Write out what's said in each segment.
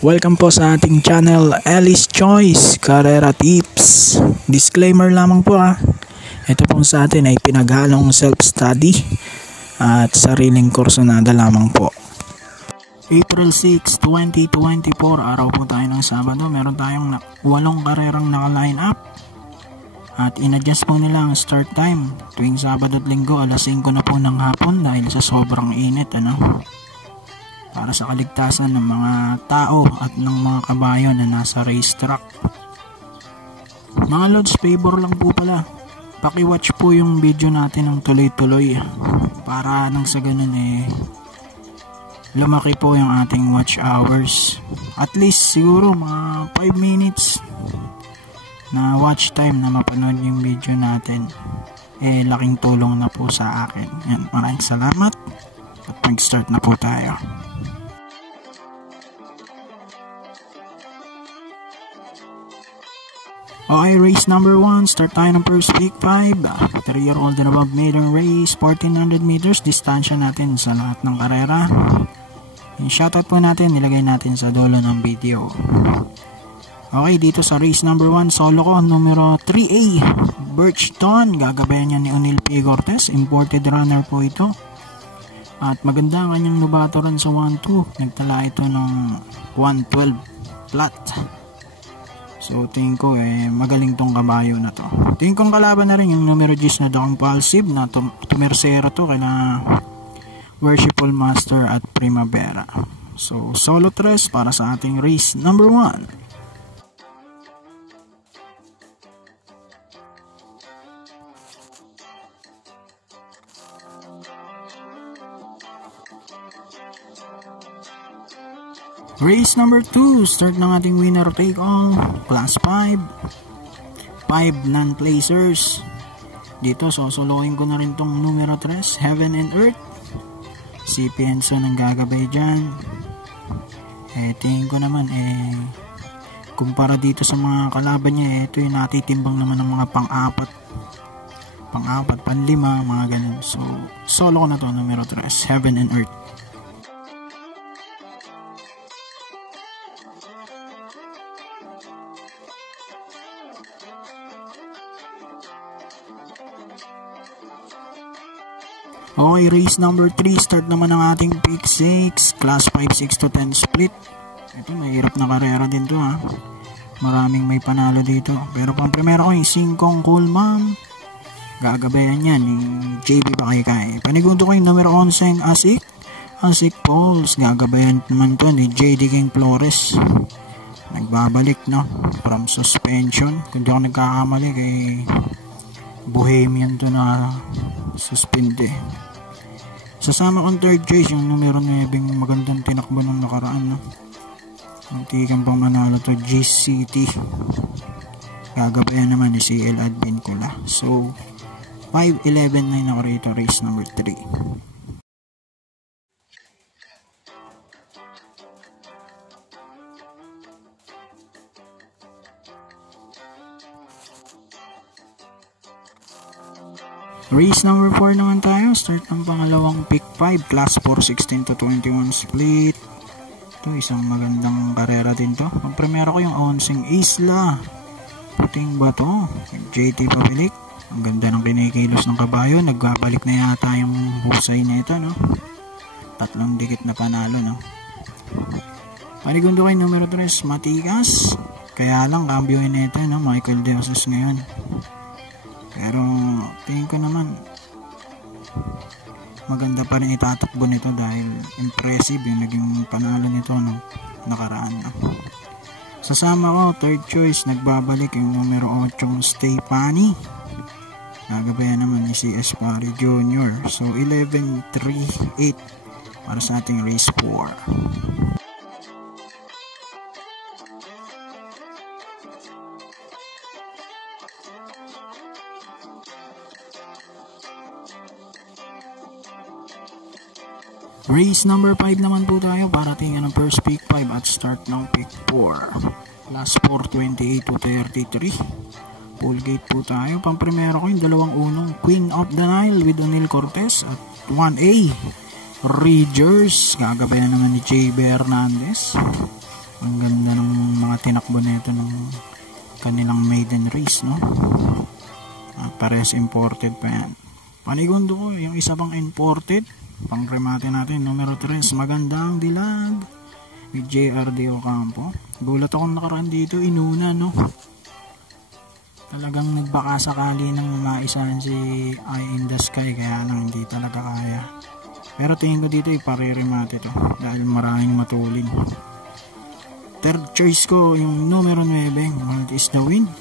Welcome po sa ating channel, Ellie's Choice Carrera Tips. Disclaimer lamang po ito pong sa atin ay pinaghalong self-study at sariling kursunada lamang po. April 6, 2024, araw po tayo ng Sabado. Meron tayong 8 karerang naka-line up. At in-adjust po nila ang start time. Tuwing Sabado at Linggo, alas 5 na po ng hapon dahil sa sobrang init. Para sa kaligtasan ng mga tao at ng mga kabayo na nasa racetrack. Mga lods, favor lang po pala. Paki-watch po yung video natin ng tuloy-tuloy para nang sa ganun lumaki po yung ating watch hours. At least siguro mga 5 minutes na watch time na mapanood yung video natin. Laking tulong na po sa akin. Yan, maraming salamat at mag-start na po tayo. Okay, race number 1. Start tayo ng first pick 5. 3-year-old and above maiden race. 1400 meters. Distansya natin sa lahat ng karera. Yung shoutout po natin, nilagay natin sa dulo ng video. Okay, dito sa race number 1, solo ko, numero 3A, Birchton. Gagabayan niya ni O'Neil P. Cortez. Imported runner po ito. At maganda ang kanyang nubatoran sa 1-2. Nagtala ito ng 112 flat. So tingin ko magaling tong kabayo na to. Tingin kong kalaban na rin yung numero 10 na Dakong Palsib na tumersero to kaya Worshipful Master at Primavera. So solo 3 para sa ating race number 1. Race number 2, start ng ating winner take all, class 5, 5 non-placers. Dito, sosoloin ko na rin tong numero 3, Heaven and Earth. Si Pienso nang gagabay dyan. Tingin ko naman, kumpara dito sa mga kalaban niya, ito yung natitimbang naman ng mga pang-4, pang-5, mga ganun. So, solo ko na to, numero 3, Heaven and Earth. Okay, race number 3, start naman ang ating pick 6, class 5, 6 to 10 split. Ito, mahirap na karera din to Maraming may panalo dito. Pero pang primero ko yung 5 Cool Mom. Gagabayan yan ni JB Bakikay. Panigundo ko yung numero 11 Asik Pauls. Gagabayan naman to ni JD King Flores. Nagbabalik from suspension. Kung di ako nagkakamali kay Bohemian to na suspende. Sasama kong third choice yung numero 9 magandang tinakbo nung nakaraan Muntikan pang manalo to, GCT. Gagabayan naman ni CL Advincula. So 5-11-9 ako rito, race number 3. Race number 4 naman tayo. Start ng pangalawang pick 5. Class 4, 16 to 21 split. Ito, isang magandang karera din to. Ang primero ko yung 11 Isla. Puting bato. JT Pabilik. Ang ganda ng kinikilos ng kabayo. Nagbabalik na yata yung husay na ito, 3 dikit na panalo, Panigundo kay numero 3, Matigas. Kaya lang, cambioin na ito, Michael Dioses ngayon. Pero tingin ko naman maganda pa rin itatakbo nito dahil impressive yung naging panalo nito nung nakaraan. Sasama ko, third choice, nagbabalik yung numero 8 Stefani. Nagabayan naman ni CS Pari Jr. So 11-3-8 para sa ating race 4. Race number 5 naman po tayo para tingnan ng first pick 5 at start ng pick 4. Class 4, 28 to 33. Full gate po tayo. Pang primero ko yung 2 Queen of the Nile with O'Neil Cortez at 1A Ridgers. Gagabayan naman ni JB Hernandez. Ang ganda ng mga tinakbo nito ng kanilang maiden race, no? At parehas imported pa yan. Panigundo ko yung isa pang imported, pang remate natin, numero 3, Magandang Dilag with JRD Ocampo. Gulat akong nakaraan dito, inuna, no? Talagang nagbaka sakali ng maisahan si Eye in the Sky, kaya lang hindi talaga kaya. Pero tingin ko dito ipariremate to dahil maraming matulin. Third choice ko yung numero 9, World is the Wind,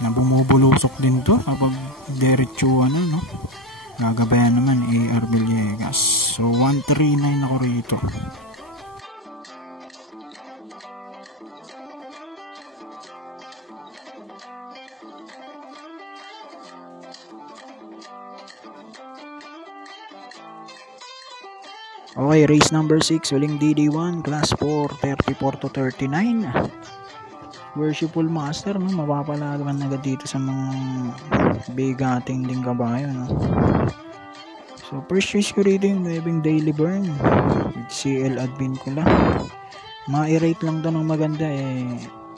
na bumubulusok din to kapag diretsuhan na, no? Gagabayan naman AR Villegas. So 139 ako rito. Okay, race number 6, uling DD1, class 4, 34 to 39. Worshipful Master, no? Mapapalaban agad dito sa mga bigating ding kabayo, no? So first choice ko rito yung 9 Daily Burn with CL Advincula. Ma-rate lang to ng maganda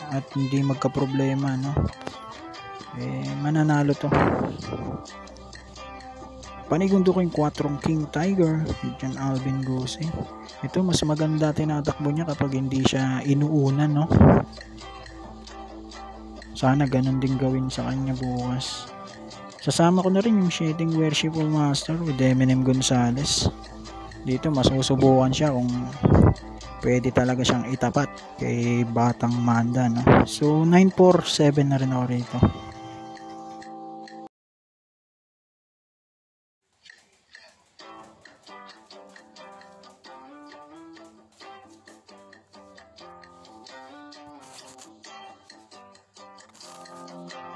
at hindi magka-problema, no? Mananalo to. Panigundo ko yung 4 King Tiger with John Alvin Gose. Ito mas maganda tinatakbo niya kapag hindi siya inuunan, no? Sana ganun din gawin sa kanya bukas. Sasama ko na rin yung Shedding Worshipful Master with Eminem Gonzalez. Dito masusubukan siya kung pwede talaga siyang itapat kay Batang Manda, no? So 947 na rin ako rito.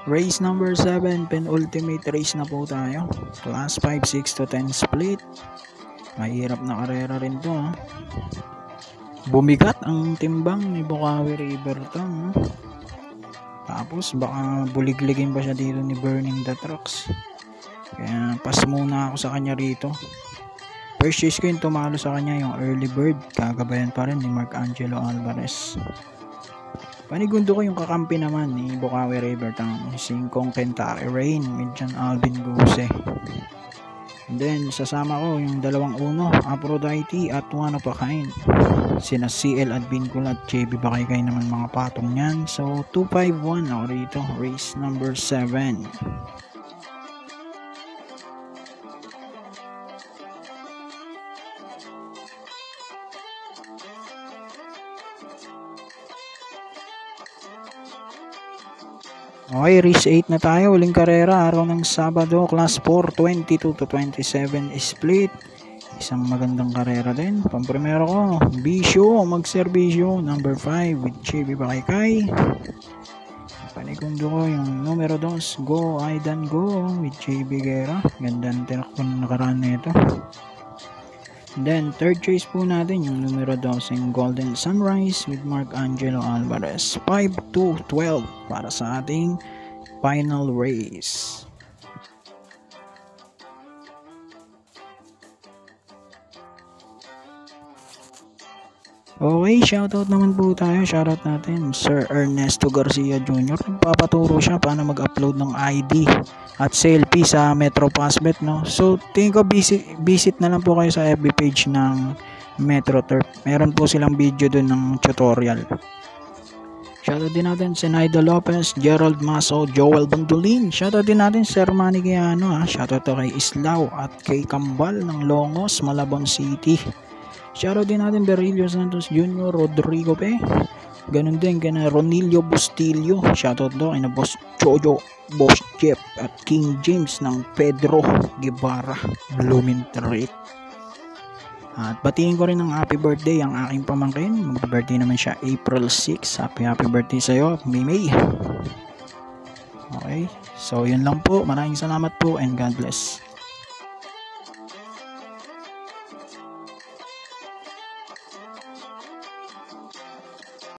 Race number 7, penultimate race na po tayo. Class 5, 6 to 10 split. Mahirap na karera rin to, ha? Bumigat ang timbang ni Bukawi River to, ha? Tapos baka buligligin pa siya dito ni Burning the Trucks. Kaya pass muna ako sa kanya rito. First choice ko yung tumalo sa kanya, yung Early Bird. Kagabayan pa rin ni Mark Angelo Alvarez. Panigundo ko yung kakampi naman ni Bukawi River Town, Singkong Kentucky Rain with John Alvin Guse. And then sasama ko yung 2-1 Aphrodite at One of a Kind, sina CL Advincula at JB Bakaykay naman mga patong yan. So 251 ako rito, race number 7. Okay, race 8 na tayo. Uling karera, araw ng Sabado, class 4, 22 to 27 split. Isang magandang karera din. Pampremero ko, Bisyo, magserbisyo, number 5 with JB Bakaykay. Panigundo ko yung numero 2, Go Aidan Go with JB Guerra. Ganda ng tinakbo ng nakaraan na ito. Then, third choice po natin yung numero 2, yung Golden Sunrise with Mark Angelo Alvarez. 5-2-12 para sa ating final race. Okay, shoutout naman po tayo. Shoutout natin Sir Ernesto Garcia Jr. Nagpapaturo siya paano mag-upload ng ID at selfie sa Metro Passbet, no? So, tingin ko visit na lang po kayo sa FB page ng Metro Turf. Meron po silang video dun ng tutorial. Shoutout din natin si Naida Lopez, Gerald Maso, Joel Bandolin. Shoutout din natin Sir Manny Guiano, ha? Shoutout to kay Islao at kay Kambal ng Longos, Malabon City. Shoutout din natin Berilio Santos Jr., Rodrigo Pe. Ganun din kina Ronilio Bustillo. Shoutout do kina Boss Jojo, Boss Jeff at King James ng Pedro Guevara, Blumentritt. At batiin ko rin ng happy birthday ang aking pamangkin. Mag-birthday naman siya April 6. Happy birthday sa'yo, Mimay. Okay, so yun lang po. Maraming salamat po and God bless.